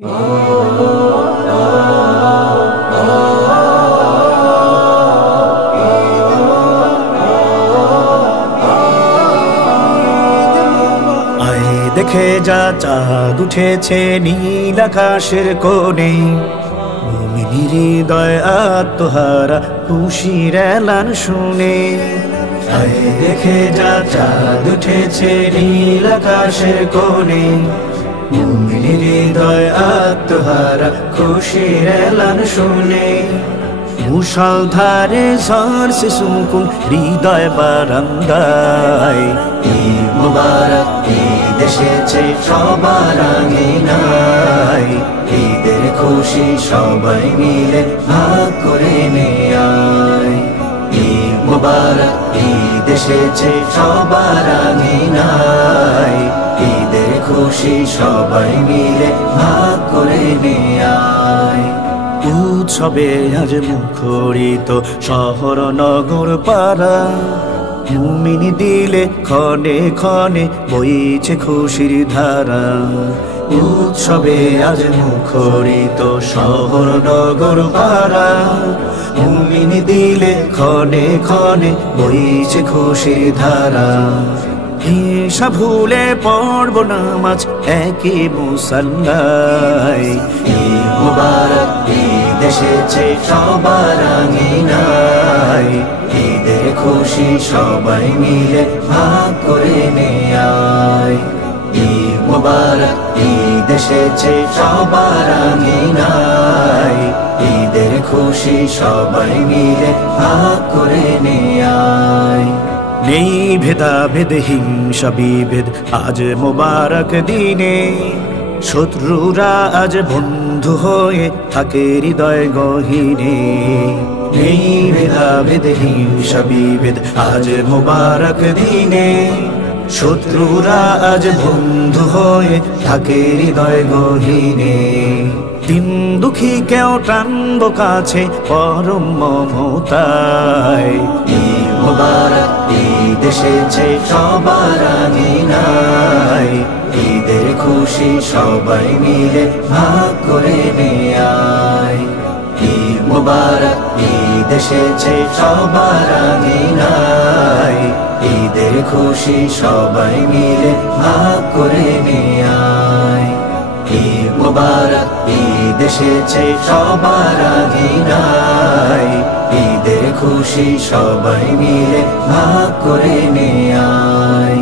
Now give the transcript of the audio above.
দেখে যা চাঁদ উঠেছে নীল আকাশের কোণে, মুমিনের হৃদয় আত্মহারা খুশির এলান শুনে। দেখে যা চাঁদ উঠেছে নীল আকাশের কোণে, মুমিনের হৃদয় আত্মহারা খুশির এলান শুনে। মুষলধারে ঝরছে সুকুন হৃদয় বারান্দায়, ঈদ মুবারক ঈদ এসেছে সবার আঙিনায়। ঈদের খুশি সবাই মিলে ভাগ করে নেয়। ঈদ মুবারক ঈদ এসেছে সবার আঙিনায়। ঈদের খুশি সবাই মিলে ভাগ করে নেয়। উৎসবে আজ মুখরিত শহর নগর পাড়া, মুমিন দিলে ক্ষণে ক্ষণে বইছে খুশির ধারা। উৎসবে আজ মুখরিত শহর নগর পাড়া, মুমিন দিলে ক্ষণে ক্ষণে বইছে খুশির ধারা। হিংসা ভুলে পড়ব নামাজ একই মুসাল্লায়। ঈদ মুবারক ঈদ এসেছে সবার আঙিনায়। ঈদের খুশি সবাই মিলে ভাগ করে নেয়। ঈদ মুবারক ঈদ এসেছে সবার আঙিনায়। ঈদের খুশি সবাই মিলে ভাগ করে নেয়। নেই ভেদাভেদ হিংসা বিভেদ আজ মোবারক দিনে, শত্রুরা আজ বন্ধু হয়ে থাকে হৃদয় গহীনে। নেই ভেদাভেদ হিংসা বিভেদ আজ মোবারক দিনে, শত্রুরা আজ বন্ধু হয়ে থাকে হৃদয় গহীনে। দিন দুঃখী কেউ টানব কাছে পরম মমতায়। ঈদ মুবারক ঈদ এসেছে সবার আঙিনায়। ঈদের খুশি সবাই মিলে ভাগ করে নেয়। ঈদ মুবারক ঈদ এসেছে সবার আঙিনায়। ঈদের খুশি সবাই মিলে ভাগ করে নেয়। ঈদ মুবারক ঈদ এসেছে সবার আঙিনায়। ঈদের খুশি সবাই মিলে ভাগ করে নেয়।